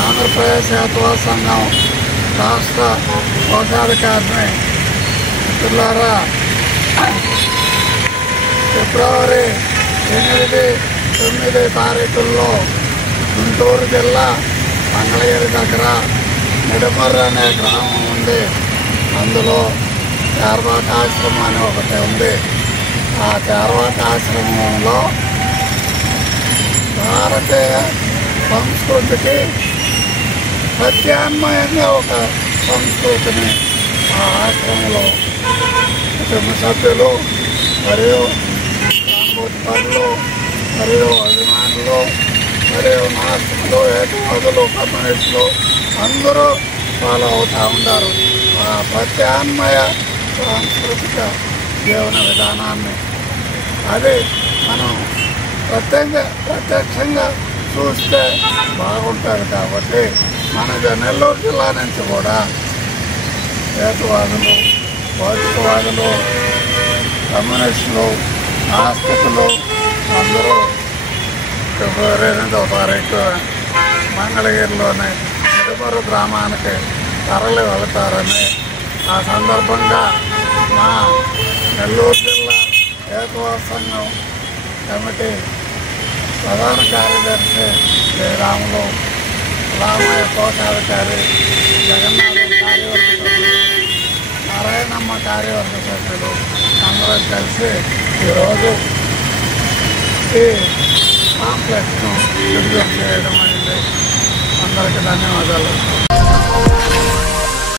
ఆంధ్రప్రదేశ్ యాత్వా సంఘం రాష్ట్ర కోశాధికారిని. మిత్రులారా, ఫిబ్రవరి 8, 9 తారీఖుల్లో గుంటూరు జిల్లా మంగళగిరి దగ్గర నిడమర్రు అనే గ్రామం ఉంది. అందులో చార్వాక ఆశ్రమం అని ఒకటి ఉంది. ఆ చార్వాక ఆశ్రమంలో భారతీయ సంస్కృతికి ప్రత్యామ్నాయంగా ఒక సంస్కృతిని ఆ ఆశ్రమంలో కుటుంబ సభ్యులు మరియు సానుభూతిపరులు మరియు అభిమానులు మరియు నాస్తికులు, ఏకవాదులు, కమ్యూనిస్టులు అందరూ ఫాలో అవుతూ ఉంటారు. ఆ ప్రత్యామ్నాయ సాంస్కృతిక జీవన విధానాన్ని అది మనం ప్రత్యక్షంగా చూస్తే బాగుంటుంది. కాబట్టి మన నెల్లూరు జిల్లా నుంచి కూడా ఏకవాదులు, భౌతికవాదులు, కమ్యూనిస్టులు, నాస్తికులు అందరూ ఫిబ్రవరి 8వ తారీఖు మంగళగిరిలోని నిడమర్రు గ్రామానికి తరలి వెళతారని, ఆ సందర్భంగా మా నెల్లూరు జిల్లా ఏకవాద సంఘం కమిటీ ప్రధాన కార్యదర్శి శ్రీరాములు, రామయ్య కోశాధికారి, జగన్నాథం కార్యవర్గ సభ్యులు, నారాయణమ్మ కార్యవర్గ సభ్యులు అందరం కలిసి ఈరోజు ఈ కాంప్లెక్స్ను విడుదల చేయడం అయింది. అందరికీ ధన్యవాదాలు.